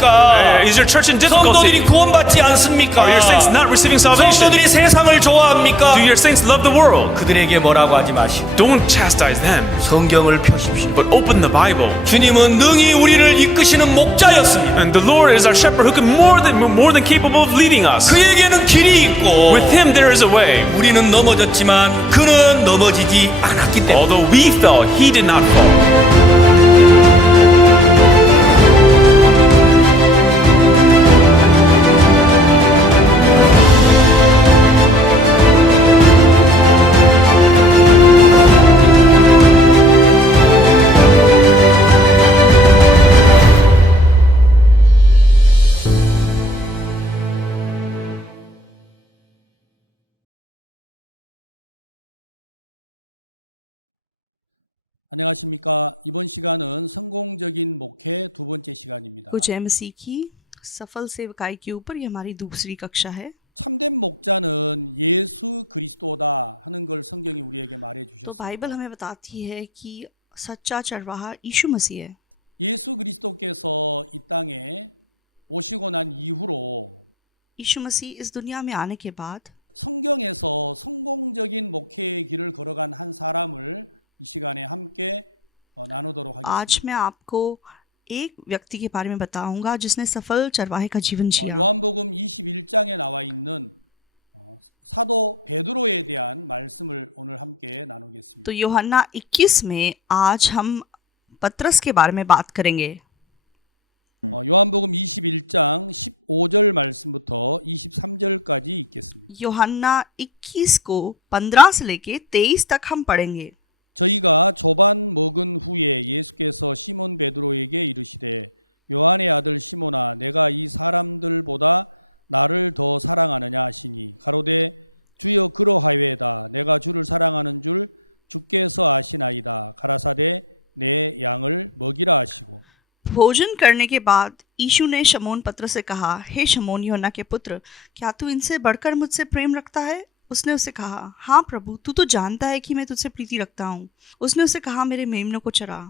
어렵습니까? Is your church in 성도들이 difficulty? 구원받지 않습니까? Are your saints not receiving salvation? 성도들이 세상을 좋아합니까? Do your saints love the world? 그들에게 뭐라고 하지 마시고 Don't chastise them, 성경을 펴십시오. but open the Bible. 주님은 능히 우리를 이끄시는 목자였습니다. And the Lord is our shepherd who can more than capable of leading us. 그에게는 길이 있고 With Him there is a way. 우리는 넘어졌지만 그는 넘어지지 않았기 때문에 Although we fell, He did not fall. को जय मसीह की सफल सेवकाई के ऊपर ये हमारी दूसरी कक्षा है। तो बाइबल हमें बताती है कि सच्चा चरवाहा यीशु मसीह है। यीशु मसीह इस दुनिया में आने के बाद आज मैं आपको एक व्यक्ति के बारे में बताऊंगा जिसने सफल चरवाहे का जीवन जिया। तो यूहन्ना 21 में आज हम पतरस के बारे में बात करेंगे। यूहन्ना 21 को 15 से लेके 23 तक हम पढ़ेंगे। भोजन करने के बाद यीशु ने शमौन पतरस से कहा, हे शमौन यूहन्ना के पुत्र, क्या तू इनसे बढ़कर मुझसे प्रेम रखता है? उसने उससे कहा, हाँ प्रभु, तू तो जानता है कि मैं तुझसे प्रीति रखता हूँ। उसने उससे कहा, मेरे मेमनों को चरा।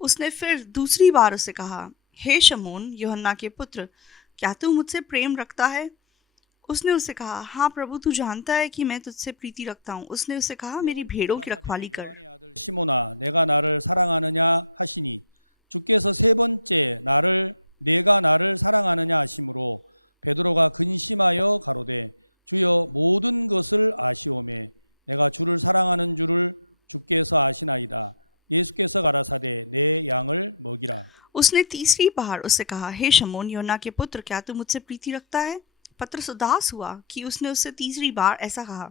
उसने फिर दूसरी बार उससे कहा, हे शमौन यूहन्ना के पुत्र, क्या तू मुझसे प्रेम रखता है? उसने उससे कहा, हाँ प्रभु, तू जानता है कि मैं तुझसे प्रीति रखता हूँ। उसने उससे कहा, मेरी भेड़ों की रखवाली कर। उसने तीसरी बार उससे कहा, हे शमौन यूहन्ना के पुत्र, क्या तू मुझसे प्रीति रखता है? पतरस उदास हुआ कि उसने उससे तीसरी बार ऐसा कहा,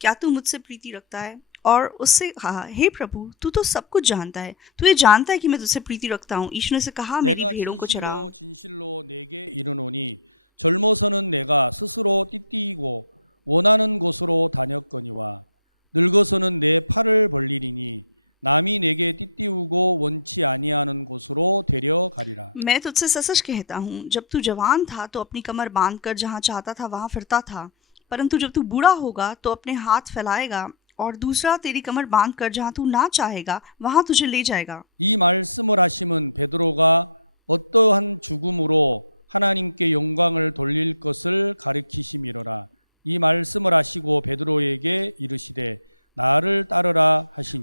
क्या तू मुझसे प्रीति रखता है? और उससे कहा, हे प्रभु, तू तो सब कुछ जानता है, तू ये जानता है कि मैं तुझसे प्रीति रखता हूँ। यीशु ने उसे कहा, मेरी भेड़ों को चरा। मैं तुझसे सच कहता हूँ, जब तू जवान था तो अपनी कमर बांधकर जहाँ चाहता था वहाँ फिरता था, परंतु जब तू बूढ़ा होगा तो अपने हाथ फैलाएगा और दूसरा तेरी कमर बांधकर जहाँ तू ना चाहेगा वहाँ तुझे ले जाएगा।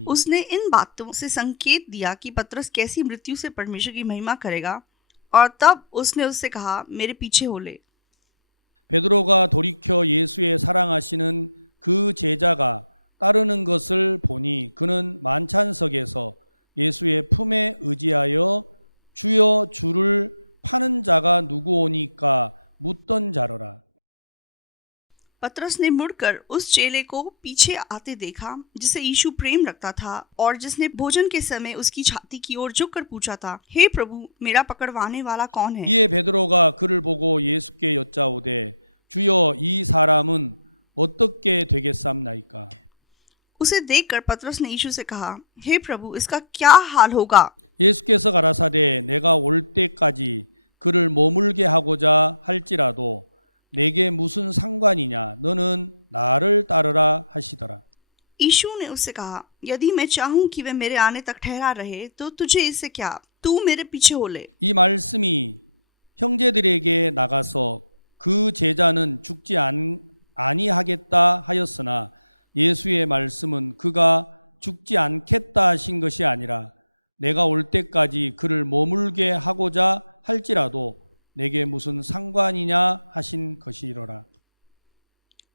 उसने इन बातों से संकेत दिया कि पतरस कैसी मृत्यु से परमेश्वर की महिमा करेगा, और तब उसने उससे कहा, मेरे पीछे हो ले। पतरस ने मुड़कर उस चेले को पीछे आते देखा जिसे यीशु प्रेम रखता था और जिसने भोजन के समय उसकी छाती की ओर झुककर पूछा था, हे प्रभु, मेरा पकड़वाने वाला कौन है? उसे देखकर पतरस ने यीशु से कहा, हे प्रभु, इसका क्या हाल होगा? यीशु ने उससे कहा, यदि मैं चाहूं कि वह मेरे आने तक ठहरा रहे तो तुझे इससे क्या, तू मेरे पीछे हो ले।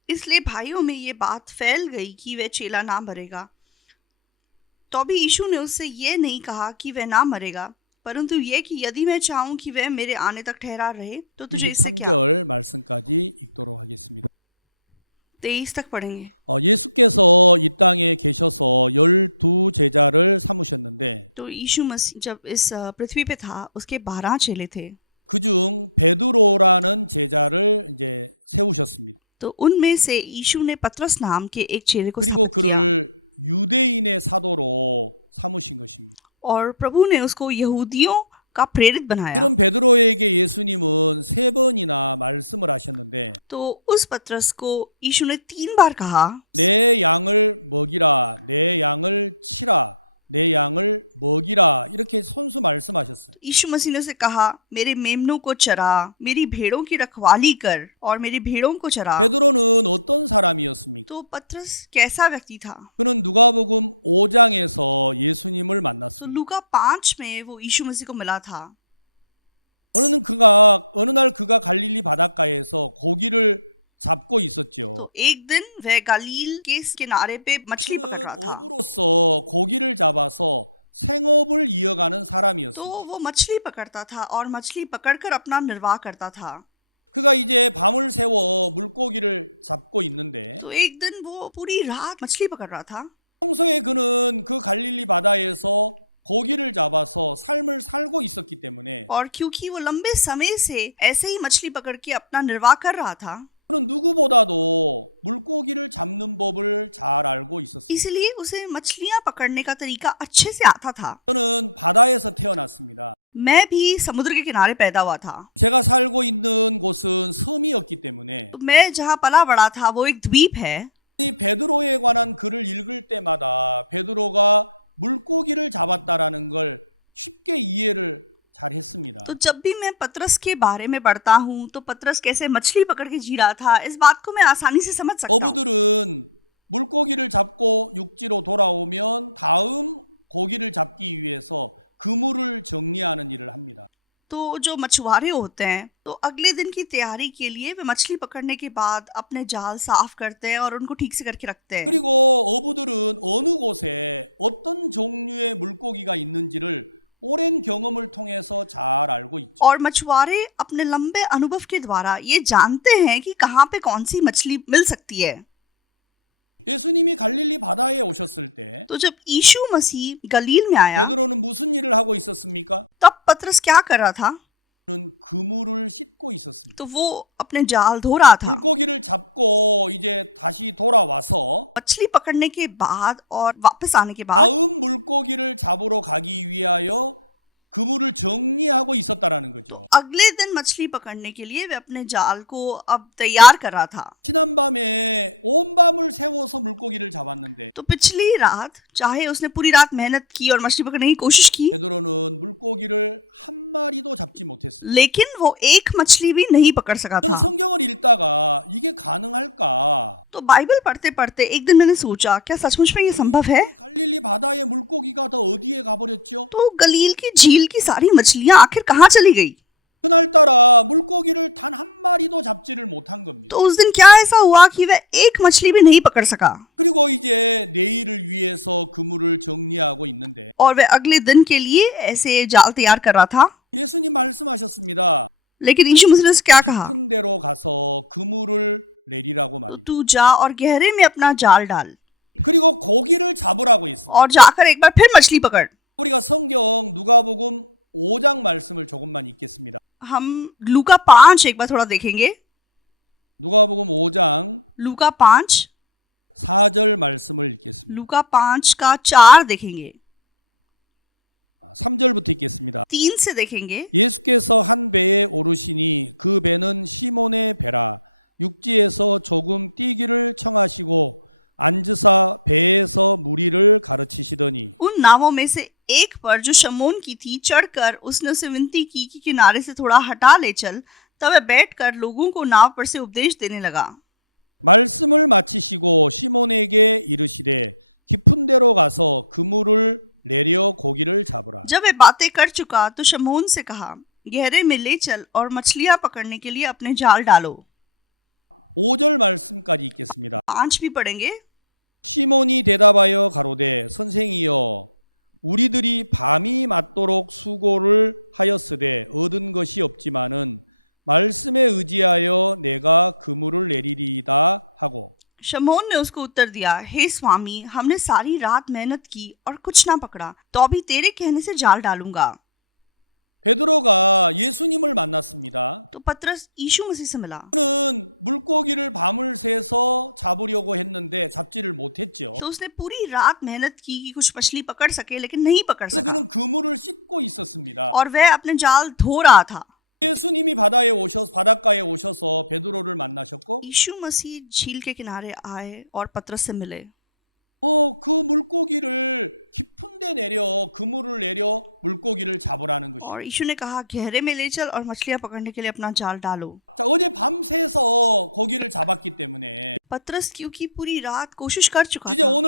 इसलिए भाइयों में ये बात फैल गई कि वह चेला ना मरेगा। तो भी यीशु ने उससे ये नहीं कहा कि वह ना मरेगा, परंतु ये कि यदि मैं चाहूं कि वह मेरे आने तक ठहरा रहे तो तुझे इससे क्या। 23 तक पढ़ेंगे। तो यीशु मसीह जब इस पृथ्वी पे था, उसके 12 चेले थे। तो उनमें से यीशु ने पतरस नाम के एक चेले को स्थापित किया और प्रभु ने उसको यहूदियों का प्रेरित बनाया। तो उस पतरस को यीशु ने 3 बार कहा, तो यीशु मसीह ने उसे कहा, मेरे मेमनों को चरा, मेरी भेड़ों की रखवाली कर और मेरी भेड़ों को चरा। तो पतरस कैसा व्यक्ति था? तो लूका 5 में वो यीशु मसीह को मिला था। तो एक दिन वह गलील के किनारे पे मछली पकड़ रहा था। तो वो मछली पकड़ता था और मछली पकड़कर अपना निर्वाह करता था। तो एक दिन वो पूरी रात मछली पकड़ रहा था और क्योंकि वो लंबे समय से ऐसे ही मछली पकड़ के अपना निर्वाह कर रहा था, इसलिए उसे मछलियां पकड़ने का तरीका अच्छे से आता था। मैं भी समुद्र के किनारे पैदा हुआ था। तो मैं जहाँ पला बड़ा था वो एक द्वीप है। तो जब भी मैं पतरस के बारे में पढ़ता हूँ तो पतरस कैसे मछली पकड़ के जी रहा था, इस बात को मैं आसानी से समझ सकता हूँ। तो जो मछुआरे होते हैं तो अगले दिन की तैयारी के लिए वे मछली पकड़ने के बाद अपने जाल साफ करते हैं और उनको ठीक से करके रखते हैं। और मछुआरे अपने लंबे अनुभव के द्वारा ये जानते हैं कि कहाँ पे कौन सी मछली मिल सकती है। तो जब यीशु मसीह गलील में आया तब पतरस क्या कर रहा था? तो वो अपने जाल धो रहा था। मछली पकड़ने के बाद और वापस आने के बाद तो अगले दिन मछली पकड़ने के लिए वे अपने जाल को अब तैयार कर रहा था। तो पिछली रात चाहे उसने पूरी रात मेहनत की और मछली पकड़ने की कोशिश की, लेकिन वो एक मछली भी नहीं पकड़ सका था। तो बाइबल पढ़ते पढ़ते एक दिन मैंने सोचा, क्या सचमुच में ये संभव है? तो गलील की झील की सारी मछलियां आखिर कहाँ चली गई? तो उस दिन क्या ऐसा हुआ कि वह एक मछली भी नहीं पकड़ सका और वह अगले दिन के लिए ऐसे जाल तैयार कर रहा था। लेकिन यीशु मसीह ने उसे क्या कहा? तो तू जा और गहरे में अपना जाल डाल और जाकर एक बार फिर मछली पकड़। हम लूका 5 एक बार थोड़ा देखेंगे। लूका 5 का 4 देखेंगे, 3 से देखेंगे। उन नावों में से एक पर जो शमौन की थी चढ़कर उसने उसे विनती की कि किनारे से थोड़ा हटा ले चल। तब वह बैठकर लोगों को नाव पर से उपदेश देने लगा। जब वह बातें कर चुका तो शमौन से कहा, गहरे में ले चल और मछलियां पकड़ने के लिए अपने जाल डालो। 5 भी पड़ेंगे। शमौन ने उसको उत्तर दिया, हे स्वामी, हमने सारी रात मेहनत की और कुछ ना पकड़ा, तो अभी तेरे कहने से जाल डालूंगा। तो पतरस यीशु मसीह से मिला। तो उसने पूरी रात मेहनत की कि कुछ मछली पकड़ सके, लेकिन नहीं पकड़ सका और वह अपने जाल धो रहा था। यीशु मसीह झील के किनारे आए और पतरस से मिले। और यीशु ने कहा, गहरे में ले चल और मछलियां पकड़ने के लिए अपना जाल डालो। पतरस क्योंकि पूरी रात कोशिश कर चुका था,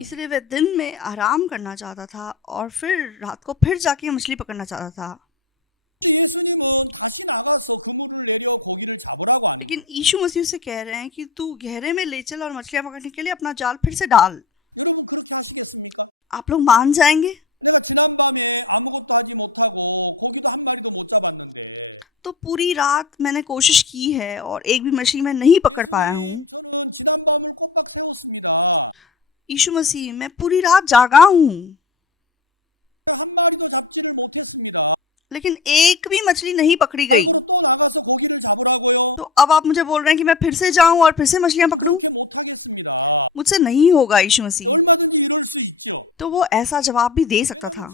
इसलिए वह दिन में आराम करना चाहता था और फिर रात को फिर जाके मछली पकड़ना चाहता था। लेकिन यीशु मसीह उसे कह रहे हैं कि तू गहरे में ले चल और मछलियां पकड़ने के लिए अपना जाल फिर से डाल। आप लोग मान जाएंगे? तो पूरी रात मैंने कोशिश की है और एक भी मछली मैं नहीं पकड़ पाया हूं। यीशु मसीह, मैं पूरी रात जागा हूं, लेकिन एक भी मछली नहीं पकड़ी गई। तो अब आप मुझे बोल रहे हैं कि मैं फिर से जाऊं और फिर से मछलियां पकड़ूं? मुझसे नहीं होगा यीशु मसीह। तो वो ऐसा जवाब भी दे सकता था।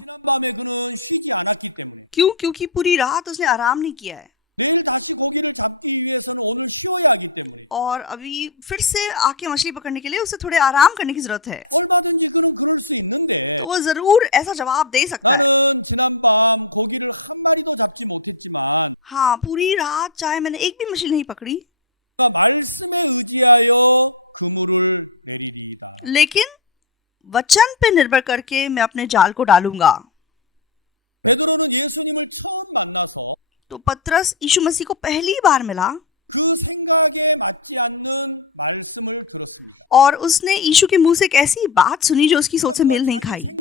क्यों? क्योंकि पूरी रात उसने आराम नहीं किया है और अभी फिर से आके मछली पकड़ने के लिए उसे थोड़े आराम करने की जरूरत है। तो वो जरूर ऐसा जवाब दे सकता है। हाँ, पूरी रात चाहे मैंने एक भी मछली नहीं पकड़ी, लेकिन वचन पे निर्भर करके मैं अपने जाल को डालूंगा। तो पतरस यीशु मसीह को पहली बार मिला और उसने यीशु के मुंह से एक ऐसी बात सुनी जो उसकी सोच से मेल नहीं खाई।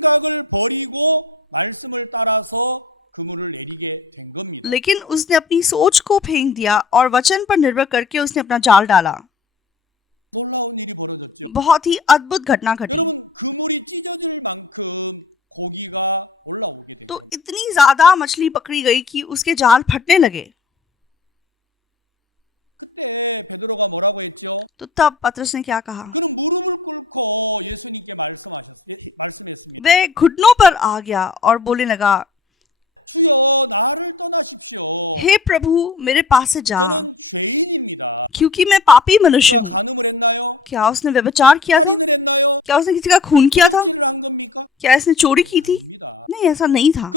लेकिन उसने अपनी सोच को फेंक दिया और वचन पर निर्भर करके उसने अपना जाल डाला। बहुत ही अद्भुत घटना घटी। तो इतनी ज्यादा मछली पकड़ी गई कि उसके जाल फटने लगे। तो तब पतरस ने क्या कहा? वह घुटनों पर आ गया और बोलने लगा, हे प्रभु, मेरे पास से जा, क्योंकि मैं पापी मनुष्य हूं। क्या उसने व्यभिचार किया था? क्या उसने किसी का खून किया था? क्या इसने चोरी की थी? नहीं, ऐसा नहीं था।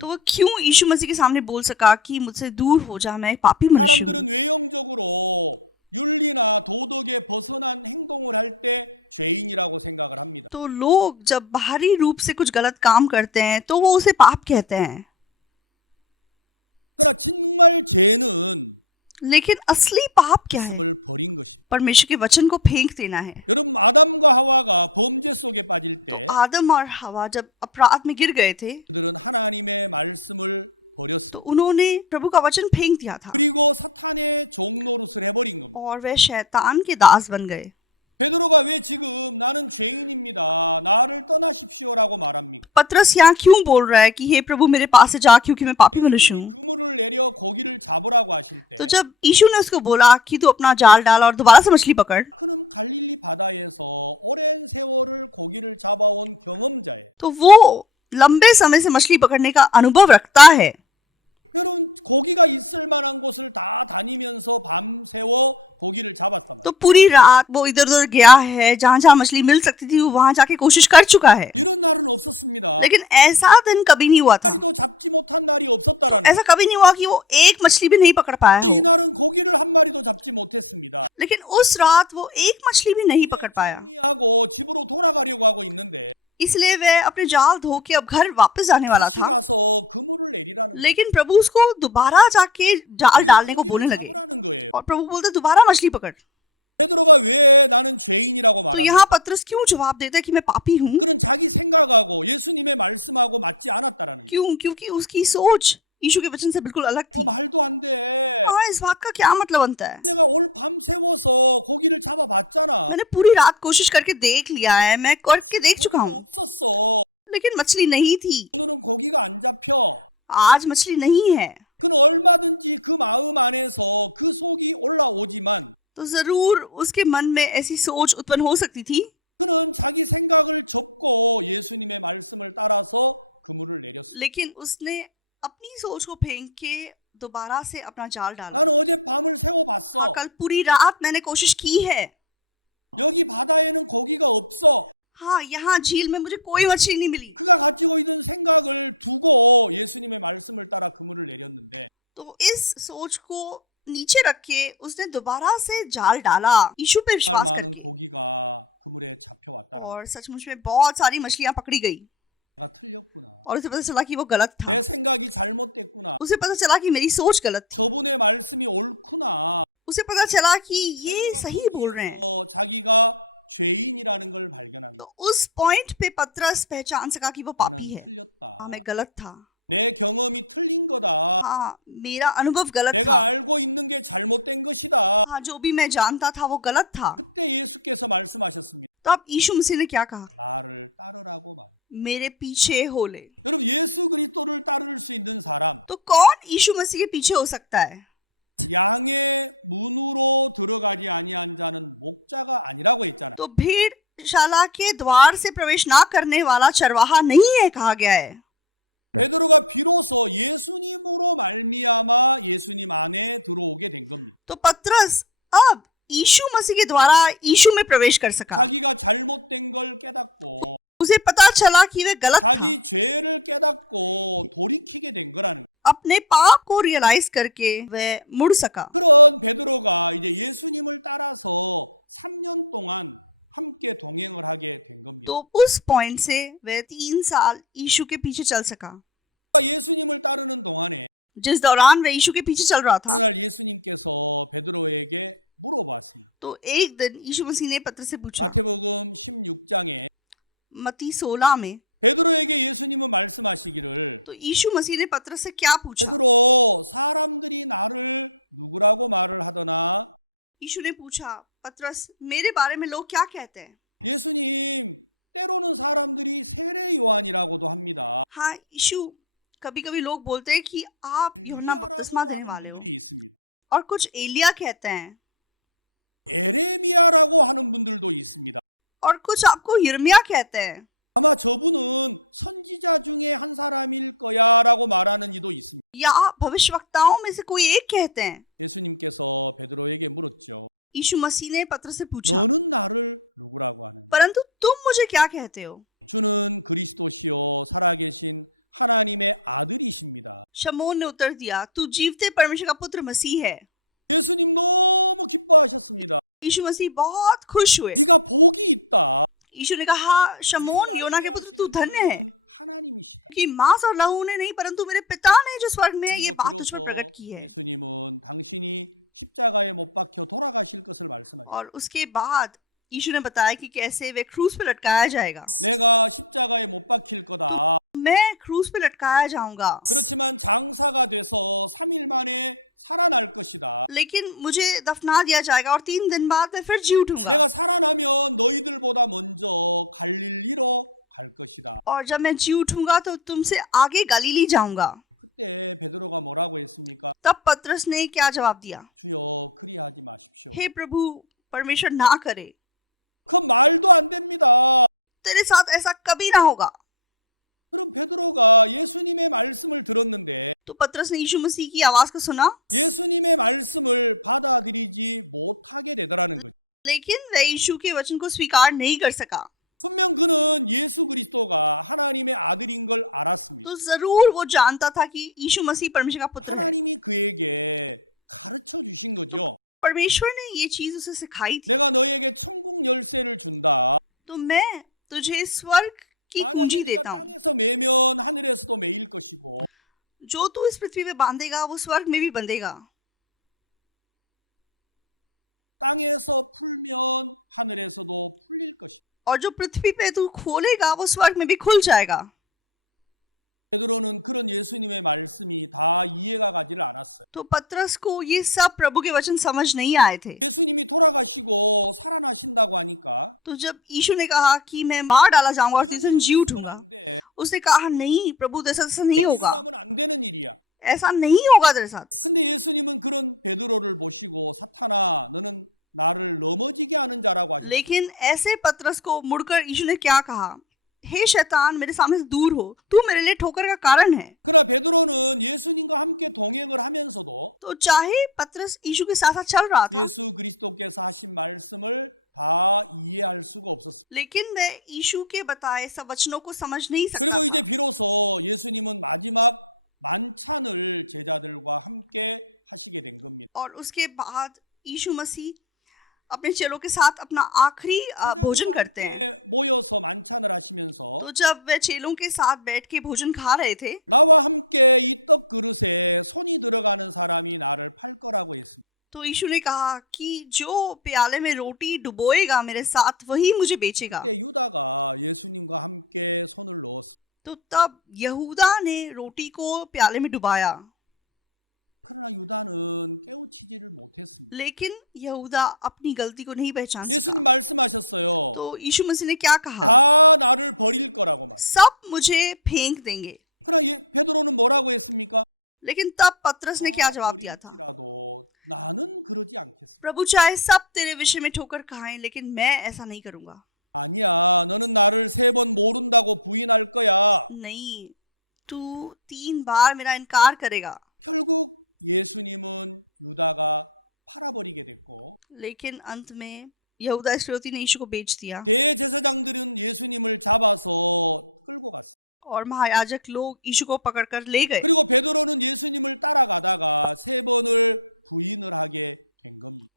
तो वह क्यों यीशु मसीह के सामने बोल सका कि मुझसे दूर हो जा, मैं एक पापी मनुष्य हूं? तो लोग जब बाहरी रूप से कुछ गलत काम करते हैं तो वो उसे पाप कहते हैं, लेकिन असली पाप क्या है? परमेश्वर के वचन को फेंक देना है। तो आदम और हवा जब अपराध में गिर गए थे तो उन्होंने प्रभु का वचन फेंक दिया था और वे शैतान के दास बन गए। पतरस यहाँ क्यों बोल रहा है कि हे प्रभु, मेरे पास से जा, क्योंकि मैं पापी मनुष्य हूं? तो जब यीशु ने उसको बोला कि तू अपना जाल डाल और दोबारा से मछली पकड़, तो वो लंबे समय से मछली पकड़ने का अनुभव रखता है। तो पूरी रात वो इधर उधर गया है, जहां जहां मछली मिल सकती थी वो वहां जाके कोशिश कर चुका है, लेकिन ऐसा दिन कभी नहीं हुआ था। तो ऐसा कभी नहीं हुआ कि वो एक मछली भी नहीं पकड़ पाया हो। लेकिन उस रात वो एक मछली भी नहीं पकड़ पाया, इसलिए वह अपने जाल धो के अब घर वापस जाने वाला था। लेकिन प्रभु उसको दोबारा जाके जाल डालने को बोलने लगे, और प्रभु बोलते दोबारा मछली पकड़। तो यहाँ पतरस क्यों जवाब देता है कि मैं पापी हूं? क्यों? क्योंकि उसकी सोच यीशु के वचन से बिल्कुल अलग थी। इस बात का क्या मतलब बनता है? मैंने पूरी रात कोशिश करके देख लिया है, मैं करके देख चुका हूं, लेकिन मछली नहीं थी। आज मछली नहीं है, तो जरूर उसके मन में ऐसी सोच उत्पन्न हो सकती थी। लेकिन उसने अपनी सोच को फेंक के दोबारा से अपना जाल डाला। हाँ, कल पूरी रात मैंने कोशिश की है। हाँ, यहाँ झील में मुझे कोई मछली नहीं मिली। तो इस सोच को नीचे रख के उसने दोबारा से जाल डाला यीशु पे विश्वास करके, और सचमुच में बहुत सारी मछलियां पकड़ी गई। और उसे पता चला कि वो गलत था। उसे पता चला कि मेरी सोच गलत थी। उसे पता चला कि ये सही बोल रहे हैं। तो उस पॉइंट पे पतरस पहचान सका कि वो पापी है। हाँ, मैं गलत था। हाँ, मेरा अनुभव गलत था। हाँ, जो भी मैं जानता था वो गलत था। तो अब यीशु मसीह ने क्या कहा? मेरे पीछे हो ले। तो कौन यीशु मसीह के पीछे हो सकता है? तो भेड़शाला के द्वार से प्रवेश ना करने वाला चरवाहा नहीं है, कहा गया है। तो पतरस अब यीशु मसीह के द्वारा यीशु में प्रवेश कर सका। उसे पता चला कि वह गलत था। अपने पाप को रियलाइज करके वह मुड़ सका। तो उस पॉइंट से वह 3 साल यीशु के पीछे चल सका। जिस दौरान वह यीशु के पीछे चल रहा था, तो एक दिन यीशु मसीह ने पतरस से पूछा, मत्ती 16 में। तो यीशु मसीह ने पतरस से क्या पूछा? यीशु ने पूछा, पतरस, मेरे बारे में लोग क्या कहते हैं? हाँ, यीशु, कभी कभी लोग बोलते हैं कि आप यूहन्ना बपतिस्मा देने वाले हो, और कुछ एलिया कहते हैं, और कुछ आपको यिर्मयाह कहते हैं। या भविष्यवक्ताओं में से कोई एक कहते हैं। यीशु मसीह ने पतरस से पूछा, परंतु तुम मुझे क्या कहते हो? शमौन ने उत्तर दिया, तू जीवते परमेश्वर का पुत्र मसीह है। यीशु मसीह बहुत खुश हुए। यीशु ने कहा, शमौन, योना के पुत्र, तू धन्य है, कि मांस और लहू ने नहीं, परंतु मेरे पिता ने जो स्वर्ग में है ये बात तुझ पर प्रकट की है। और उसके बाद यीशु ने बताया कि कैसे वे क्रूस पे लटकाया जाएगा। तो मैं क्रूस पे लटकाया जाऊंगा, लेकिन मुझे दफना दिया जाएगा, और 3 दिन बाद मैं फिर जी उठूंगा। और जब मैं जी उठूंगा तो तुमसे आगे गलीली जाऊंगा। तब पतरस ने क्या जवाब दिया? हे प्रभु, परमेश्वर ना करे, तेरे साथ ऐसा कभी ना होगा। तो पतरस ने यीशु मसीह की आवाज को सुना, लेकिन वह यीशु के वचन को स्वीकार नहीं कर सका। तो जरूर वो जानता था कि यीशु मसीह परमेश्वर का पुत्र है। तो परमेश्वर ने ये चीज उसे सिखाई थी। तो मैं तुझे स्वर्ग की कुंजी देता हूं, जो तू इस पृथ्वी पे बांधेगा वो स्वर्ग में भी बंधेगा, और जो पृथ्वी पे तू खोलेगा वो स्वर्ग में भी खुल जाएगा। तो पतरस को ये सब प्रभु के वचन समझ नहीं आए थे। तो जब यीशु ने कहा कि मैं मार डाला जाऊंगा और तीसरे दिन जी उठूंगा, उसने कहा नहीं प्रभु, ऐसा नहीं होगा, ऐसा नहीं होगा तेरे साथ। लेकिन ऐसे पतरस को मुड़कर यीशु ने क्या कहा, हे शैतान मेरे सामने से दूर हो, तू मेरे लिए ठोकर का कारण है। तो चाहे पतरस यीशु के साथ साथ चल रहा था, लेकिन वह यीशु के बताए सब वचनों को समझ नहीं सकता था। और उसके बाद यीशु मसीह अपने चेलों के साथ अपना आखिरी भोजन करते हैं। तो जब वे चेलों के साथ बैठ के भोजन खा रहे थे, तो यीशु ने कहा कि जो प्याले में रोटी डुबोएगा मेरे साथ वही मुझे बेचेगा। तो तब यहूदा ने रोटी को प्याले में डुबाया, लेकिन यहूदा अपनी गलती को नहीं पहचान सका। तो यीशु मसीह ने क्या कहा, सब मुझे फेंक देंगे। लेकिन तब पतरस ने क्या जवाब दिया था, प्रभु चाहे सब तेरे विषय में ठोकर खाएं, लेकिन मैं ऐसा नहीं करूंगा। नहीं, तू 3 बार मेरा इनकार करेगा। लेकिन अंत में यहूदा इस्करियोती ने यीशु को बेच दिया, और महायाजक लोग यीशु को पकड़कर ले गए।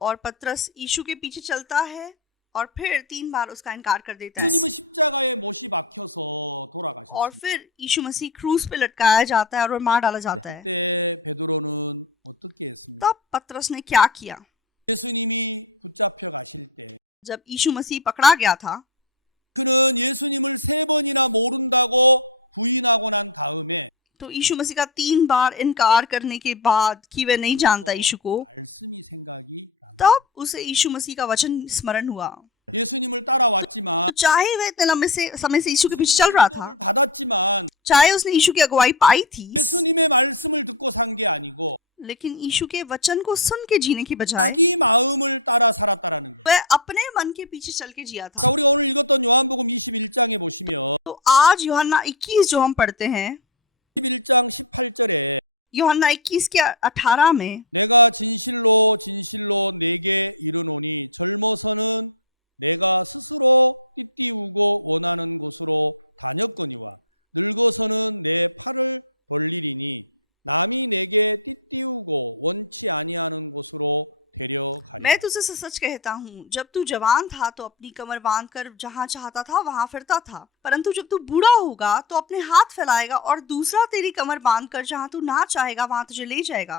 और पतरस यीशु के पीछे चलता है और फिर 3 बार उसका इनकार कर देता है। और फिर यीशु मसीह क्रूस पे लटकाया जाता है और मार डाला जाता है। तब पतरस ने क्या किया, जब यीशु मसीह पकड़ा गया था, तो यीशु मसीह का 3 बार इनकार करने के बाद कि वह नहीं जानता यीशु को, तब उसे यीशु मसीह का वचन स्मरण हुआ। तो चाहे वह इतने लंबे से समय से यीशु के पीछे चल रहा था, चाहे उसने यीशु की अगुवाई पाई थी, लेकिन यीशु के वचन को सुन के जीने की बजाय वह अपने मन के पीछे चल के जिया था। तो आज यूहन्ना 21 जो हम पढ़ते हैं, यूहन्ना 21 के 18 में मैं तुझसे सच सच कहता हूँ, जब तू जवान था तो अपनी कमर बांध कर जहाँ चाहता था वहां फिरता था, परंतु जब तू बूढ़ा होगा तो अपने हाथ फैलाएगा और दूसरा तेरी कमर बांध कर जहाँ तू ना चाहेगा वहां तुझे ले जाएगा।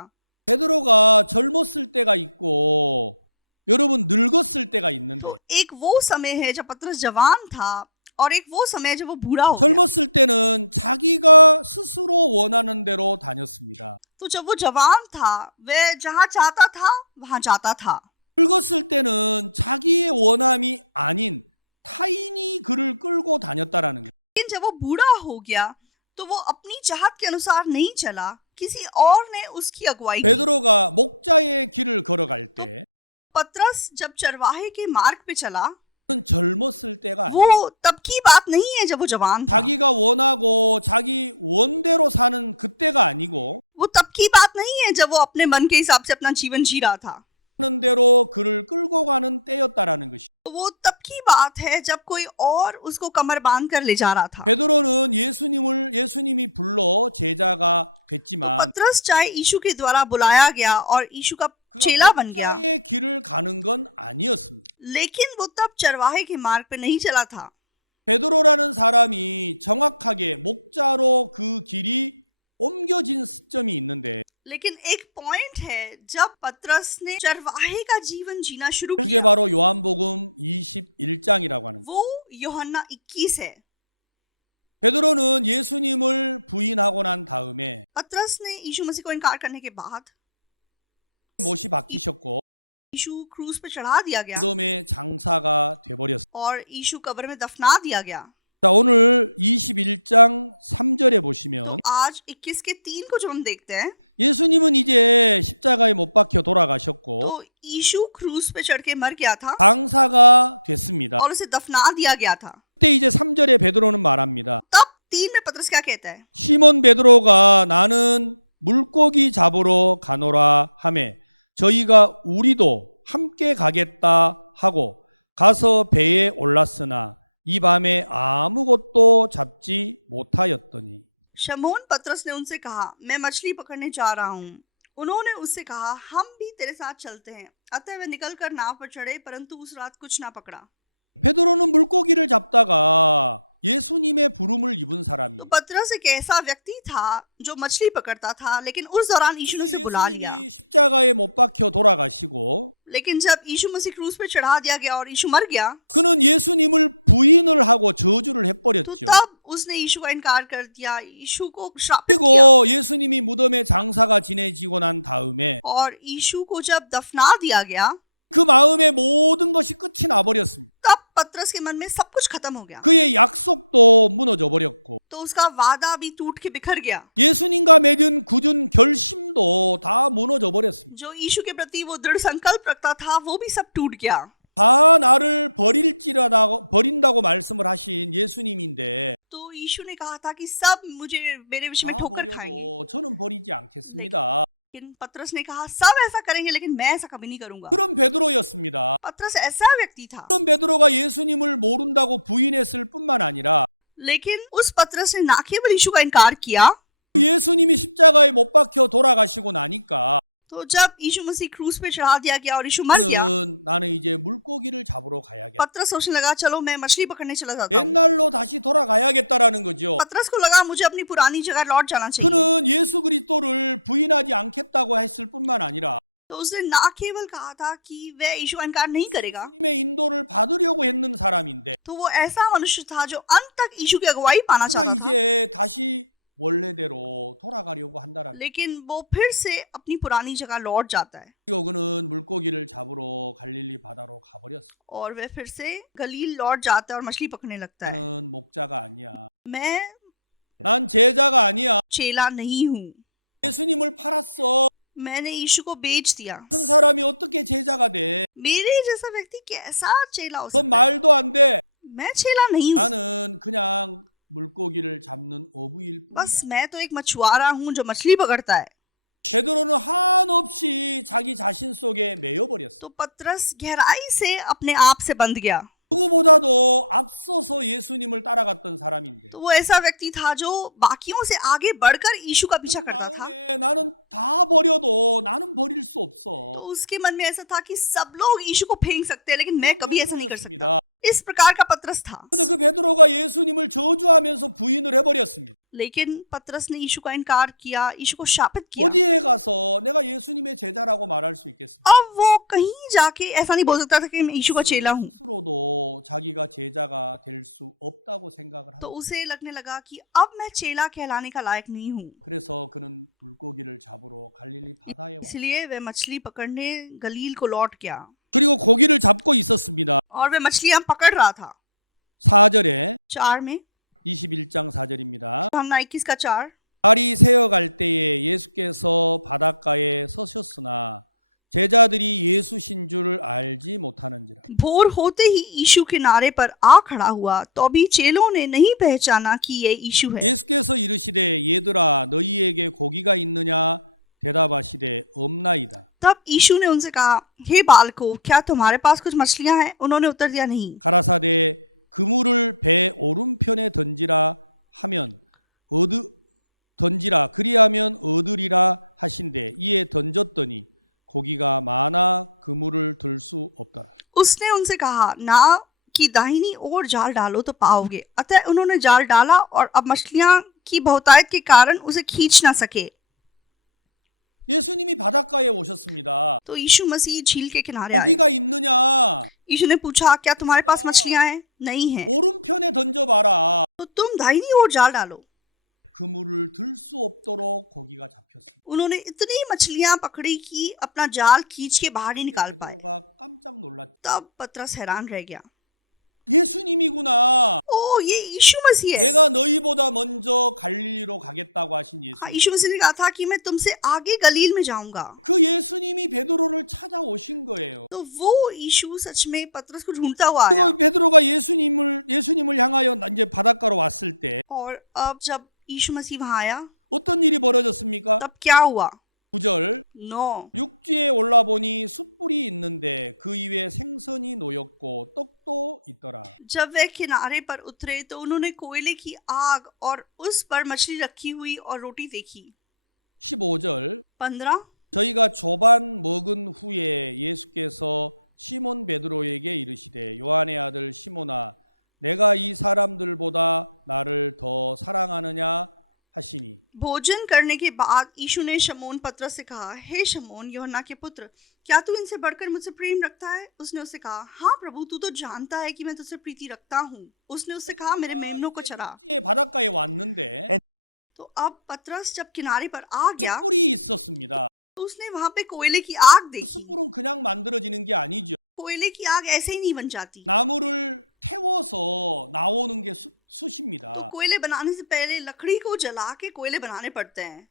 तो एक वो समय है जब पतरस जवान था, और एक वो समय है जब वो बूढ़ा हो गया। तो जब वो जवान था वह जहाँ चाहता था वहां जाता था, लेकिन जब वो बूढ़ा हो गया तो वो अपनी चाहत के अनुसार नहीं चला, किसी और ने उसकी अगुवाई की। तो पतरस जब चरवाहे के मार्ग पे चला, वो तब की बात नहीं है जब वो जवान था, वो तब की बात नहीं है जब वो अपने मन के हिसाब से अपना जीवन जी रहा था। वो तब की बात है जब कोई और उसको कमर बांध कर ले जा रहा था। तो पतरस चाहे यीशु के द्वारा बुलाया गया और यीशु का चेला बन गया, लेकिन वो तब चरवाहे के मार्ग पे नहीं चला था। लेकिन एक पॉइंट है जब पतरस ने चरवाहे का जीवन जीना शुरू किया, वो यूहन्ना 21 है। पतरस ने यीशु मसीह को इनकार करने के बाद यीशु क्रूस पे चढ़ा दिया गया और यीशु कब्र में दफना दिया गया। तो आज 21:3 को जो हम देखते हैं, तो यीशु क्रूस पे चढ़ के मर गया था और उसे दफना दिया गया था। तब 3 में पतरस क्या कहता है? शमौन पतरस ने उनसे कहा, मैं मछली पकड़ने जा रहा हूँ। उन्होंने उससे कहा, हम भी तेरे साथ चलते हैं। अतः वे निकलकर नाव पर चढ़े, परंतु उस रात कुछ ना पकड़ा। तो पतरस एक ऐसा व्यक्ति था जो मछली पकड़ता था, लेकिन उस दौरान यीशु ने उसे बुला लिया। लेकिन जब यीशु मसीह क्रूस पे चढ़ा दिया गया और यीशु मर गया, तो तब उसने यीशु का इनकार कर दिया, यीशु को श्रापित किया। और यीशु को जब दफना दिया गया, तब पतरस के मन में सब कुछ खत्म हो गया। तो उसका वादा भी टूट के बिखर गया। जो यीशु के प्रति वो दृढ़ संकल्प रखता था, वो भी सब टूट गया। तो यीशु ने कहा था कि सब मेरे विषय में ठोकर खाएंगे, लेकिन पतरस ने कहा सब ऐसा करेंगे, लेकिन मैं ऐसा कभी नहीं करूंगा। पतरस ऐसा व्यक्ति था। लेकिन उस पतरस ने ना केवल यीशु का इनकार किया, तो जब यीशु मसीह क्रूस पे चढ़ा दिया गया और यीशु मर गया, पतरस सोचने लगा, चलो मैं मछली पकड़ने चला जाता हूँ। पतरस को लगा मुझे अपनी पुरानी जगह लौट जाना चाहिए। तो उसने ना केवल कहा था कि वह यीशु का इनकार नहीं करेगा, तो वो ऐसा मनुष्य था जो अंत तक यीशु की अगुवाई पाना चाहता था। लेकिन वो फिर से अपनी पुरानी जगह लौट जाता है और वह फिर से गलील लौट जाता है और मछली पकड़ने लगता है। मैं चेला नहीं हूं, मैंने यीशु को बेच दिया। मेरे जैसा व्यक्ति कैसा चेला हो सकता है? मैं चेला नहीं हूं, बस मैं तो एक मछुआरा हूं जो मछली पकड़ता है। तो पतरस गहराई से अपने आप से बंध गया। तो वो ऐसा व्यक्ति था जो बाकियों से आगे बढ़कर यीशु का पीछा करता था। तो उसके मन में ऐसा था कि सब लोग यीशु को फेंक सकते हैं, लेकिन मैं कभी ऐसा नहीं कर सकता। इस प्रकार का पतरस था। लेकिन पतरस ने यीशु का इनकार किया, यीशु को शापित किया। अब वो कहीं जाके ऐसा नहीं बोल सकता था कि मैं यीशु का चेला हूं। तो उसे लगने लगा कि अब मैं चेला कहलाने का लायक नहीं हूं। इसलिए वह मछली पकड़ने गलील को लौट गया और वह मछलियां पकड़ रहा था। 4 में, यूहन्ना 21:4, भोर होते ही यीशु किनारे पर आ खड़ा हुआ, तो भी चेलों ने नहीं पहचाना कि ये यीशु है। तब यीशु ने उनसे कहा, हे बालकों, क्या तुम्हारे पास कुछ मछलियां हैं? उन्होंने उत्तर दिया, नहीं। उसने उनसे कहा, ना कि दाहिनी ओर जाल डालो तो पाओगे। अतः उन्होंने जाल डाला और अब मछलियां की बहुतायत के कारण उसे खींच ना सके। तो यीशु मसीह झील के किनारे आए। यीशु ने पूछा, क्या तुम्हारे पास मछलियां हैं? नहीं है। तो तुम दाहिनी ओर जाल डालो। उन्होंने इतनी मछलियां पकड़ी कि अपना जाल खींच के बाहर नहीं निकाल पाए। तब पतरस हैरान रह गया। ओ, ये यीशु मसीह है। हाँ, यीशु मसीह ने कहा था कि मैं तुमसे आगे गलील में जाऊंगा। तो वो यीशु सच में पतरस को ढूंढता हुआ आया। और अब जब यीशु मसीह वहां आया, तब क्या हुआ? 9। जब वे किनारे पर उतरे तो उन्होंने कोयले की आग और उस पर मछली रखी हुई और रोटी देखी। 15। भोजन करने के बाद यीशु ने शमौन पतरस से कहा, हे शमौन, यूहन्ना के पुत्र, क्या तू इनसे बढ़कर मुझसे प्रेम रखता है? उसने उससे कहा, हाँ प्रभु, तू तो जानता है कि मैं तुझसे प्रीति रखता हूँ। उसने उससे कहा, मेरे मेमनों को चरा। तो अब पतरस जब किनारे पर आ गया तो उसने वहां पे कोयले की आग देखी। कोयले की आग ऐसे ही नहीं बन जाती। तो कोयले बनाने से पहले लकड़ी को जला के कोयले बनाने पड़ते हैं।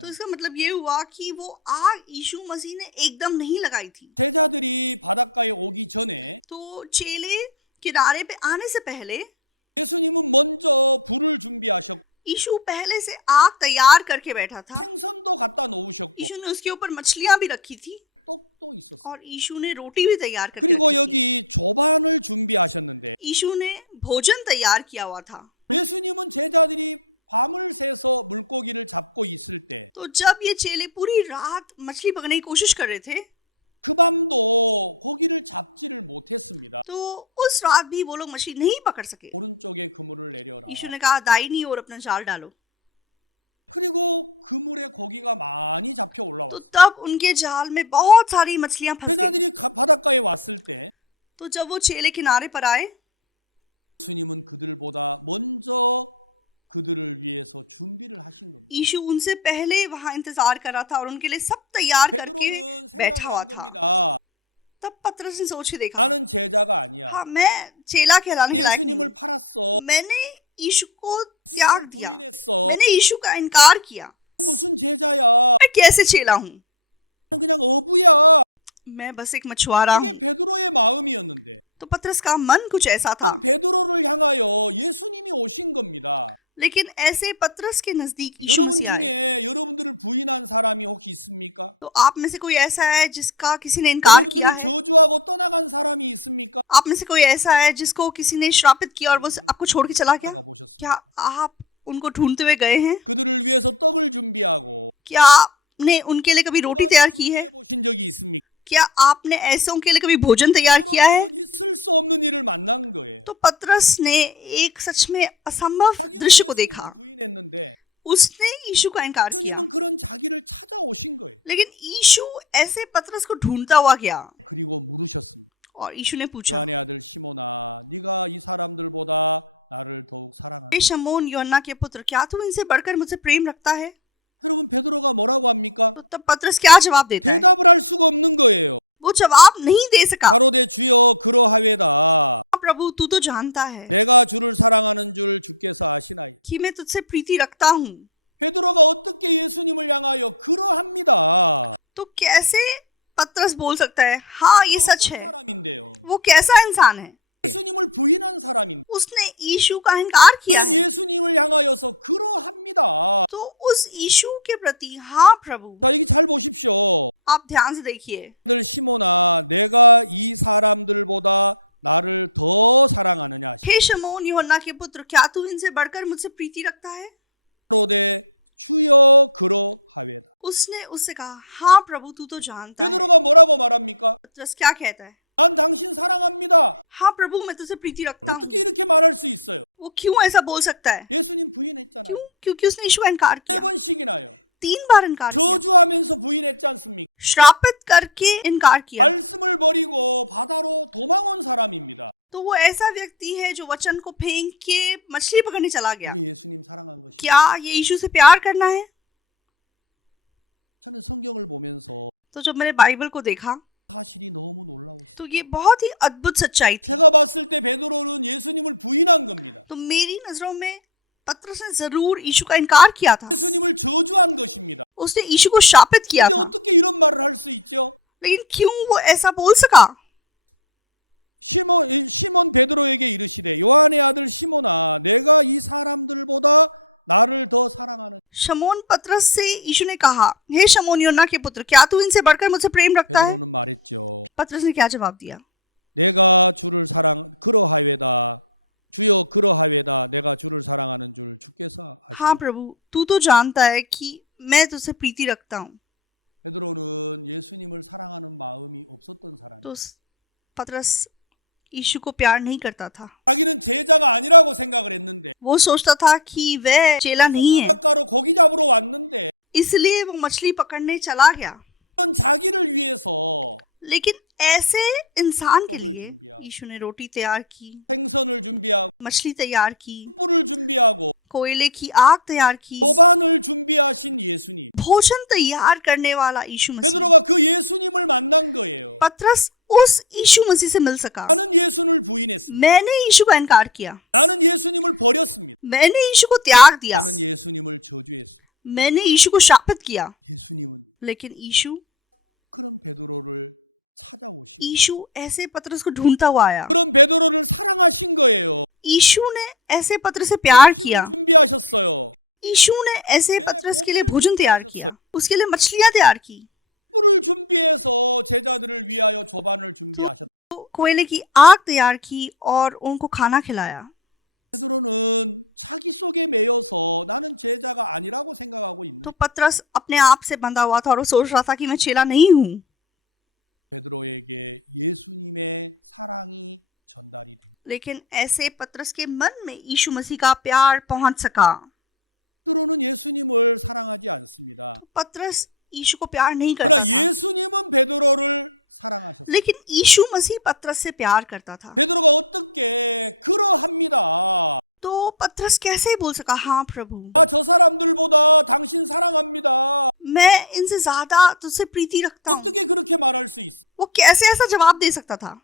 तो इसका मतलब ये हुआ कि वो आग यीशु मसीह ने एकदम नहीं लगाई थी। तो चेले किनारे पे आने से पहले यीशु पहले से आग तैयार करके बैठा था। यीशु ने उसके ऊपर मछलियां भी रखी थी और यीशु ने रोटी भी तैयार करके रखी थी। यीशु ने भोजन तैयार किया हुआ था। तो जब ये चेले पूरी रात मछली पकड़ने की कोशिश कर रहे थे, तो उस रात भी वो लोग मछली नहीं पकड़ सके। यीशु ने कहा, दाहिनी ओर अपना जाल डालो। तो तब उनके जाल में बहुत सारी मछलियां फंस गई। तो जब वो चेले किनारे पर आए, यीशु उनसे पहले वहां इंतजार कर रहा था और उनके लिए सब तैयार करके बैठा हुआ था। तब पतरस ने सोच के देखा, हाँ, मैं चेला कहलाने के लायक नहीं हूं। मैंने यीशु को त्याग दिया, मैंने यीशु का इनकार किया। मैं कैसे चेला हूं? मैं बस एक मछुआरा हूं। तो पतरस का मन कुछ ऐसा था। लेकिन ऐसे पतरस के नजदीक यीशु मसीह आए। तो आप में से कोई ऐसा है जिसका किसी ने इनकार किया है? आप में से कोई ऐसा है जिसको किसी ने श्रापित किया और वो आपको छोड़ के चला गया? क्या आप उनको ढूंढते हुए गए हैं? क्या आपने उनके लिए कभी रोटी तैयार की है? क्या आपने ऐसों के लिए कभी भोजन तैयार किया है? तो पतरस ने एक सच में असंभव दृश्य को देखा। उसने यीशु का इनकार किया, लेकिन यीशु ऐसे पतरस को ढूंढता हुआ गया और यीशु ने पूछा, हे शमौन, यूहन्ना के पुत्र, क्या तू इनसे बढ़कर मुझसे प्रेम रखता है? तो तब पतरस क्या जवाब देता है? वो जवाब नहीं दे सका। प्रभु, तू तो जानता है कि मैं तुझसे प्रीति रखता हूं। तो कैसे पतरस बोल सकता है, हाँ ये सच है? वो कैसा इंसान है? उसने यीशु का इनकार किया है। तो उस यीशु के प्रति, हाँ प्रभु, आप ध्यान से देखिए, हे शमौन यूहन्ना के पुत्र, क्या तू इनसे बढ़कर मुझसे प्रीति रखता है? उसने उससे कहा, हाँ प्रभु, तू तो जानता है। पतरस क्या कहता है? हाँ प्रभु, मैं तुझसे प्रीति रखता हूँ। वो क्यों ऐसा बोल सकता है? क्यों? क्योंकि उसने यीशु का इनकार किया, 3 बार इनकार किया, श्रापित करके इनकार किया। तो वो ऐसा व्यक्ति है जो वचन को फेंक के मछली पकड़ने चला गया। क्या ये यीशु से प्यार करना है? तो जब मैंने बाइबल को देखा तो ये बहुत ही अद्भुत सच्चाई थी। तो मेरी नजरों में पतरस ने जरूर यीशु का इनकार किया था, उसने यीशु को शापित किया था, लेकिन क्यों वो ऐसा बोल सका? शमौन पतरस से यीशु ने कहा, हे शमौन यूहन्ना के पुत्र, क्या तू इनसे बढ़कर मुझसे प्रेम रखता है? पतरस ने क्या जवाब दिया? हाँ प्रभु, तू तो जानता है कि मैं तुझसे प्रीति रखता हूं। तो पतरस यीशु को प्यार नहीं करता था। वो सोचता था कि वह चेला नहीं है, इसलिए वो मछली पकड़ने चला गया। लेकिन ऐसे इंसान के लिए यीशु ने रोटी तैयार की, मछली तैयार की, कोयले की आग तैयार की, भोजन तैयार करने वाला यीशु मसीह। पतरस उस यीशु मसीह से मिल सका। मैंने यीशु का इनकार किया, मैंने यीशु को त्याग दिया, मैंने यीशु को शापित किया, लेकिन यीशु ऐसे पतरस को ढूंढता हुआ आया। यीशु ने ऐसे पतरस से प्यार किया। यीशु ने ऐसे पतरस के लिए भोजन तैयार किया, उसके लिए मछलियां तैयार की, तो कोयले की आग तैयार की और उनको खाना खिलाया। तो पतरस अपने आप से बंधा हुआ था और वो सोच रहा था कि मैं चेला नहीं हूं। लेकिन ऐसे पतरस के मन में यीशु मसीह का प्यार पहुंच सका। तो पतरस यीशु को प्यार नहीं करता था, लेकिन यीशु मसीह पतरस से प्यार करता था। तो पतरस कैसे बोल सका, हाँ प्रभु, मैं इनसे ज्यादा तुझसे प्रीति रखता हूं? वो कैसे ऐसा जवाब दे सकता था?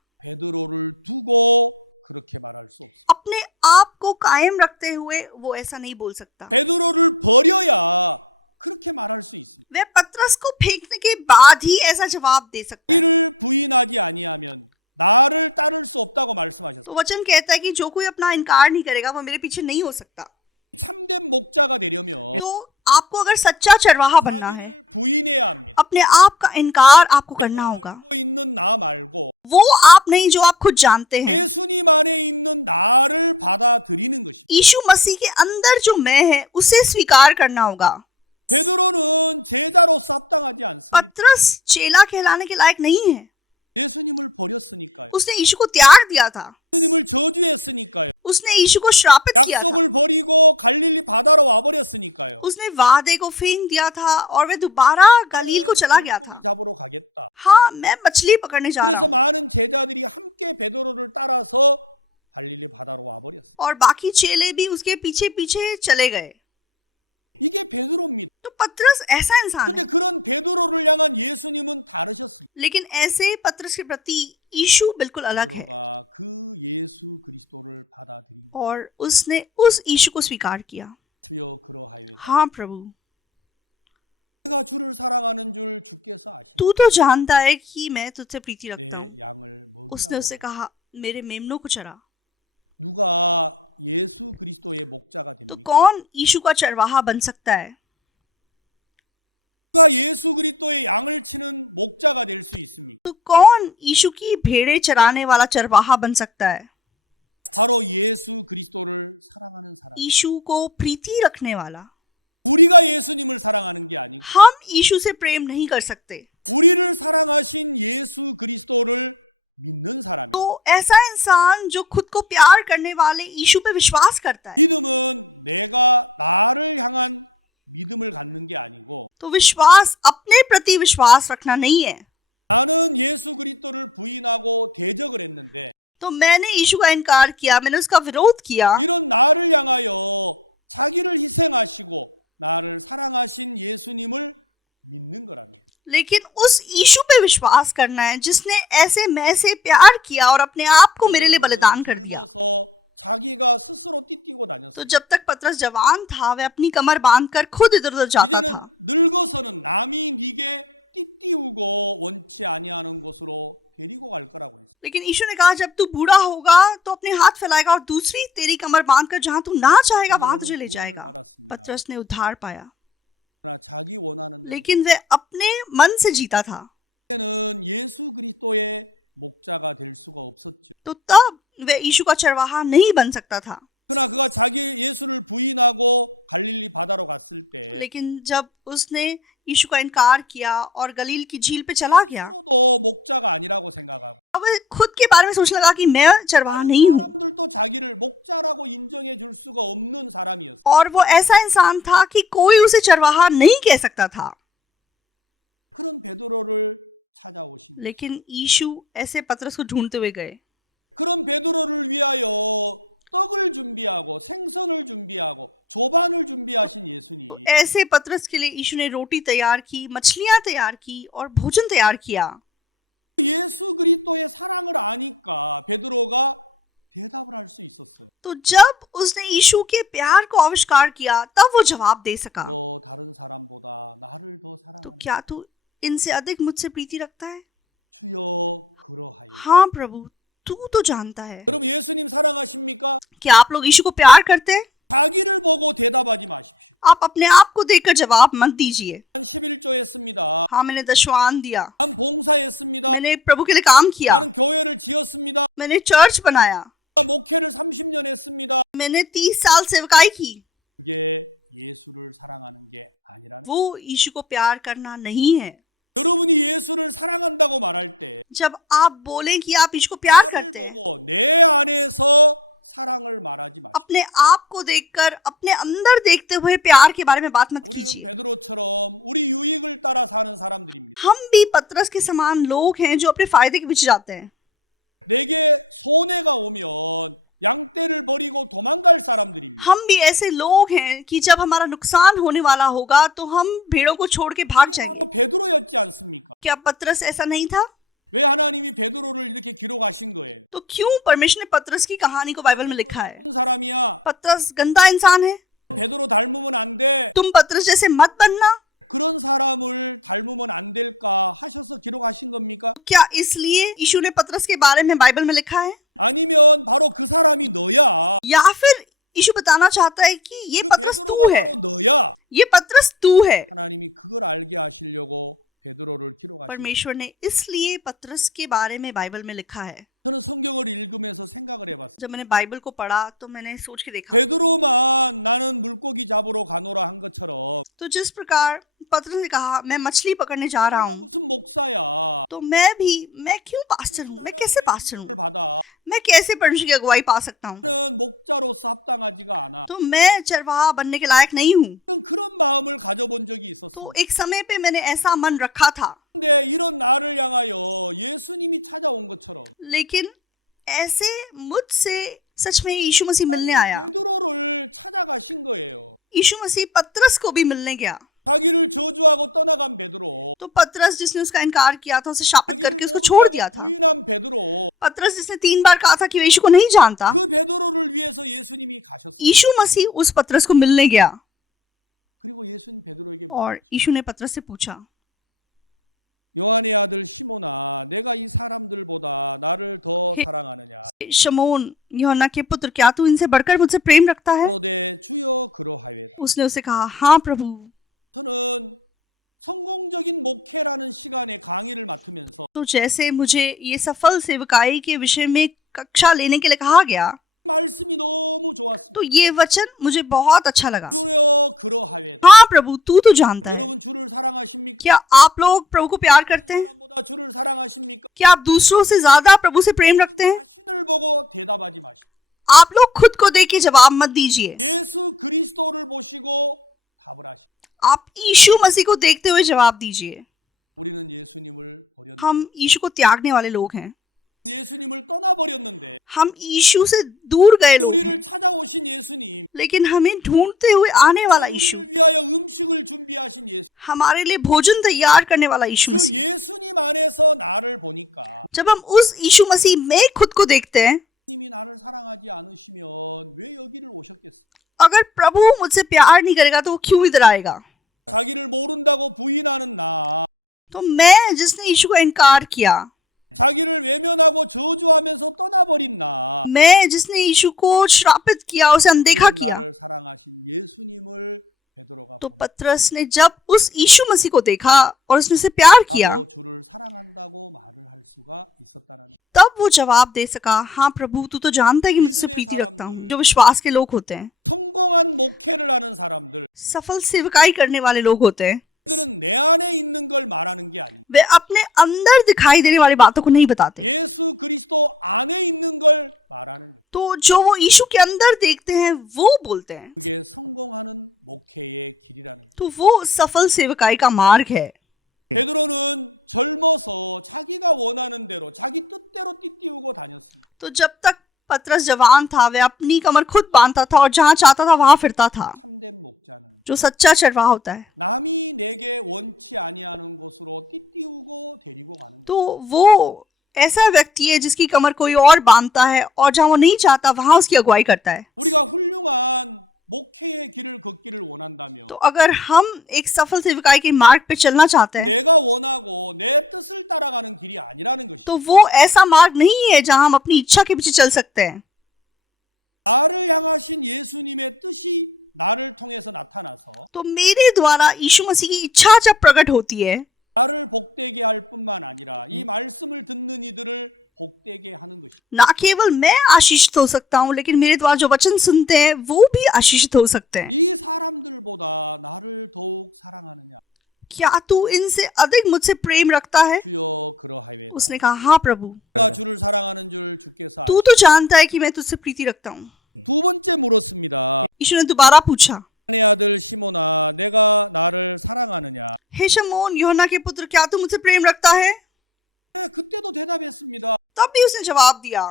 अपने आप को कायम रखते हुए वो ऐसा नहीं बोल सकता। वह पतरस को फेंकने के बाद ही ऐसा जवाब दे सकता है। तो वचन कहता है कि जो कोई अपना इनकार नहीं करेगा वो मेरे पीछे नहीं हो सकता। तो आपको अगर सच्चा चरवाहा बनना है, अपने आप का इनकार आपको करना होगा। वो आप नहीं जो आप खुद जानते हैं। यीशु मसीह के अंदर जो मैं है उसे स्वीकार करना होगा। पतरस चेला कहलाने के लायक नहीं है। उसने यीशु को त्याग दिया था, उसने यीशु को श्रापित किया था, उसने वादे को फेंक दिया था और वह दोबारा गलील को चला गया था। हाँ, मैं मछली पकड़ने जा रहा हूं। और बाकी चेले भी उसके पीछे पीछे चले गए। तो पतरस ऐसा इंसान है। लेकिन ऐसे पतरस के प्रति यीशु बिल्कुल अलग है और उसने उस यीशु को स्वीकार किया। हाँ प्रभु, तू तो जानता है कि मैं तुझसे प्रीति रखता हूं। उसने उससे कहा, मेरे मेमनों को चरा। तो कौन यीशु का चरवाहा बन सकता है? तो कौन यीशु की भेड़ें चराने वाला चरवाहा बन सकता है? यीशु को प्रीति रखने वाला। हम यीशु से प्रेम नहीं कर सकते। तो ऐसा इंसान जो खुद को प्यार करने वाले यीशु पे विश्वास करता है, तो विश्वास अपने प्रति विश्वास रखना नहीं है। तो मैंने यीशु का इनकार किया, मैंने उसका विरोध किया, लेकिन उस यीशु पे विश्वास करना है जिसने ऐसे मैं से प्यार किया और अपने आप को मेरे लिए बलिदान कर दिया। तो जब तक पतरस जवान था, वह अपनी कमर बांधकर खुद इधर उधर जाता था। लेकिन यीशु ने कहा, जब तू बूढ़ा होगा तो अपने हाथ फैलाएगा और दूसरी तेरी कमर बांधकर जहां तू ना चाहेगा वहां तुझे ले जाएगा। पतरस ने उद्धार पाया, लेकिन वह अपने मन से जीता था। तो तब वह यीशु का चरवाहा नहीं बन सकता था। लेकिन जब उसने यीशु का इनकार किया और गलील की झील पे चला गया, अब वह खुद के बारे में सोचने लगा कि मैं चरवाहा नहीं हूं। और वो ऐसा इंसान था कि कोई उसे चरवाहा नहीं कह सकता था। लेकिन यीशु ऐसे पतरस को ढूंढते हुए गए। तो ऐसे पतरस के लिए यीशु ने रोटी तैयार की, मछलियां तैयार की और भोजन तैयार किया। तो जब उसने यीशु के प्यार को आविष्कार किया, तब वो जवाब दे सका। तो क्या तू इनसे अधिक मुझसे प्रीति रखता है? हाँ प्रभु, तू तो जानता है। क्या आप लोग यीशु को प्यार करते हैं? आप अपने आप को देखकर जवाब मत दीजिए। हाँ, मैंने दशवान दिया, मैंने प्रभु के लिए काम किया, मैंने चर्च बनाया, मैंने 30 साल सेवकाई की। वो यीशु को प्यार करना नहीं है। जब आप बोलें कि आप यीशु को प्यार करते हैं, अपने आप को देखकर, अपने अंदर देखते हुए प्यार के बारे में बात मत कीजिए। हम भी पतरस के समान लोग हैं जो अपने फायदे के पीछे जाते हैं। हम भी ऐसे लोग हैं कि जब हमारा नुकसान होने वाला होगा तो हम भेड़ों को छोड़ के भाग जाएंगे। क्या पतरस ऐसा नहीं था? तो क्यों परमेश्वर ने पतरस की कहानी को बाइबल में लिखा है? पतरस गंदा इंसान है, तुम पतरस जैसे मत बनना। क्या इसलिए यीशु ने पतरस के बारे में बाइबल में लिखा है? या फिर यीशु बताना चाहता है कि ये पतरस तू है, ये पतरस तू है? परमेश्वर ने इसलिए पतरस के बारे में बाइबल में लिखा है। जब मैंने बाइबल को पढ़ा तो मैंने सोच के देखा, तो जिस प्रकार पतरस ने कहा मैं मछली पकड़ने जा रहा हूं, तो मैं क्यों पास्टर हूं? मैं कैसे पास्टर हूं? मैं कैसे परमेश्वर की अगुवाई पा सकता हूं? तो मैं चरवाहा बनने के लायक नहीं हूं। तो एक समय पे मैंने ऐसा मन रखा था, लेकिन ऐसे मुझसे सच में यीशु मसीह मिलने आया। यीशु मसीह पतरस को भी मिलने गया। तो पतरस जिसने उसका इनकार किया था, उसे शापित करके उसको छोड़ दिया था। पतरस जिसने 3 बार कहा था कि वो यीशु को नहीं जानता, यीशु मसीह उस पतरस को मिलने गया और यीशु ने पतरस से पूछा, हे शमौन यूहन्ना के पुत्र, क्या तू इनसे बढ़कर मुझसे प्रेम रखता है? उसने उसे कहा, हाँ प्रभु। तो जैसे मुझे ये सफल सेवकाई के विषय में कक्षा लेने के लिए कहा गया, तो ये वचन मुझे बहुत अच्छा लगा। हाँ प्रभु, तू तो जानता है। क्या आप लोग प्रभु को प्यार करते हैं? क्या आप दूसरों से ज्यादा प्रभु से प्रेम रखते हैं? आप लोग खुद को देख के जवाब मत दीजिए, आप यीशु मसीह को देखते हुए जवाब दीजिए। हम यीशु को त्यागने वाले लोग हैं, हम यीशु से दूर गए लोग हैं, लेकिन हमें ढूंढते हुए आने वाला यीशु, हमारे लिए भोजन तैयार करने वाला यीशु मसीह, जब हम उस यीशु मसीह में खुद को देखते हैं, अगर प्रभु मुझसे प्यार नहीं करेगा तो वो क्यों इधर आएगा? तो मैं जिसने यीशु का इनकार किया, मैं जिसने यीशु को श्रापित किया, उसे अनदेखा किया, तो पतरस ने जब उस यीशु मसीह को देखा और उसने उसे प्यार किया, तब वो जवाब दे सका, हाँ प्रभु, तू तो जानता है कि मैं तुझसे प्रीति रखता हूँ। जो विश्वास के लोग होते हैं, सफल सेवकाई करने वाले लोग होते हैं, वे अपने अंदर दिखाई देने वाली बातों को नहीं बताते। तो जो वो यीशु के अंदर देखते हैं वो बोलते हैं। तो वो सफल सेवकाई का मार्ग है। तो जब तक पतरस जवान था, वह अपनी कमर खुद बांधता था और जहां चाहता था वहां फिरता था, जो सच्चा चरवाहा होता है। तो वो ऐसा व्यक्ति है जिसकी कमर कोई और बांधता है और जहां वो नहीं चाहता वहां उसकी अगुवाई करता है। तो अगर हम एक सफल सेवकाई के मार्ग पे चलना चाहते हैं, तो वो ऐसा मार्ग नहीं है जहां हम अपनी इच्छा के पीछे चल सकते हैं। तो मेरे द्वारा यीशु मसीह की इच्छा जब प्रकट होती है, ना केवल मैं आशीषित हो सकता हूं, लेकिन मेरे द्वारा जो वचन सुनते हैं वो भी आशीषित हो सकते हैं। क्या तू इनसे अधिक मुझसे प्रेम रखता है? उसने कहा, हाँ प्रभु, तू तो जानता है कि मैं तुझसे प्रीति रखता हूं। यीशु ने दोबारा पूछा, हे शमौन, यूहन्ना के पुत्र, क्या तू मुझसे प्रेम रखता है? तब भी उसने जवाब दिया,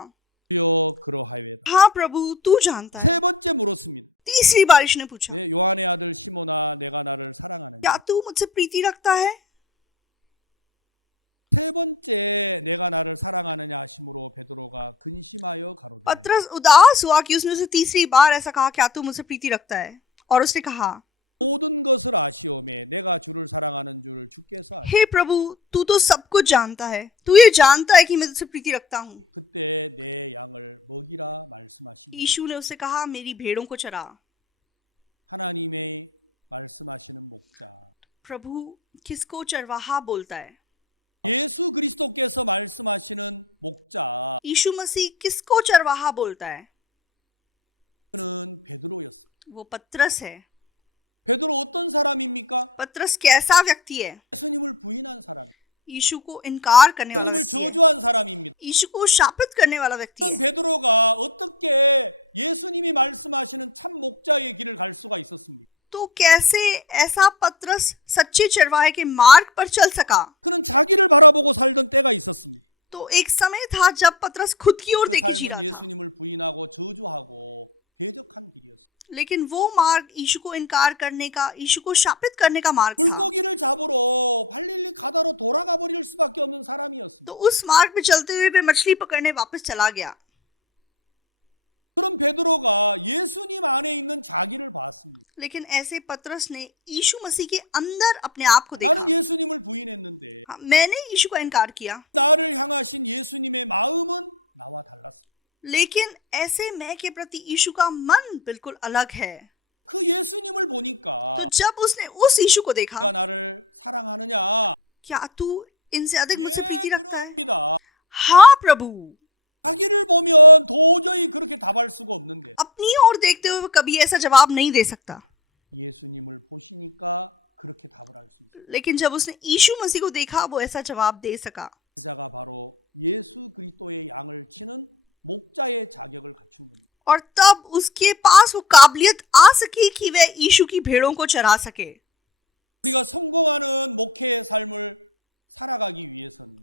हाँ प्रभु, तू जानता है। तीसरी बार यीशु ने पूछा, क्या तू मुझसे प्रीति रखता है? पतरस उदास हुआ कि उसने उसे तीसरी बार ऐसा कहा, क्या तू मुझसे प्रीति रखता है? और उसने कहा, हे प्रभु, तू तो सब कुछ जानता है, तू ये जानता है कि मैं तुझसे प्रीति रखता हूं। यीशु ने उससे कहा, मेरी भेड़ों को चरा। प्रभु किसको चरवाहा बोलता है? यीशु मसीह किसको चरवाहा बोलता है? वो पतरस है। पतरस कैसा व्यक्ति है? यीशु को इनकार करने वाला व्यक्ति है, यीशु को शापित करने वाला व्यक्ति है। तो कैसे ऐसा पतरस सच्चे चरवाहे के मार्ग पर चल सका? तो एक समय था जब पतरस खुद की ओर देखे जी रहा था, लेकिन वो मार्ग यीशु को इनकार करने का, यीशु को शापित करने का मार्ग था। तो उस मार्ग पे चलते हुए वे मछली पकड़ने वापस चला गया। लेकिन ऐसे पतरस ने यीशु मसीह के अंदर अपने आप को देखा। हाँ, मैंने यीशु का इनकार किया, लेकिन ऐसे मैं के प्रति यीशु का मन बिल्कुल अलग है। तो जब उसने उस यीशु को देखा, क्या तू इनसे अधिक मुझसे प्रीति रखता है? हाँ प्रभु। अपनी ओर देखते हुए वो कभी ऐसा जवाब नहीं दे सकता, लेकिन जब उसने यीशु मसीह को देखा वो ऐसा जवाब दे सका। और तब उसके पास वो काबिलियत आ सकी कि वह यीशु की भेड़ों को चरा सके।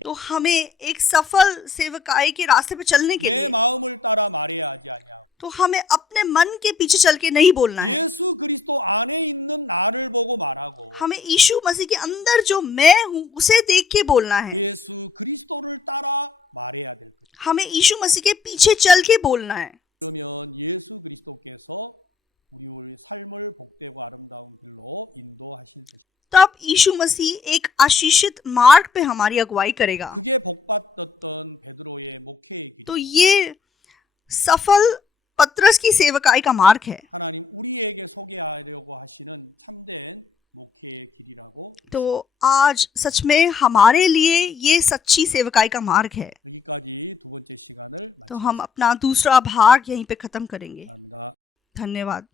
तो हमें एक सफल सेवकाई के रास्ते पे चलने के लिए तो हमें अपने मन के पीछे चल के नहीं बोलना है। हमें यीशु मसीह के अंदर जो मैं हूं उसे देख के बोलना है। हमें यीशु मसीह के पीछे चल के बोलना है। तब यीशु मसीह एक आशीषित मार्ग पे हमारी अगुवाई करेगा। तो ये सफल पतरस की सेवकाई का मार्ग है। तो आज सच में हमारे लिए ये सच्ची सेवकाई का मार्ग है। तो हम अपना दूसरा भाग यहीं पे ख़त्म करेंगे। धन्यवाद।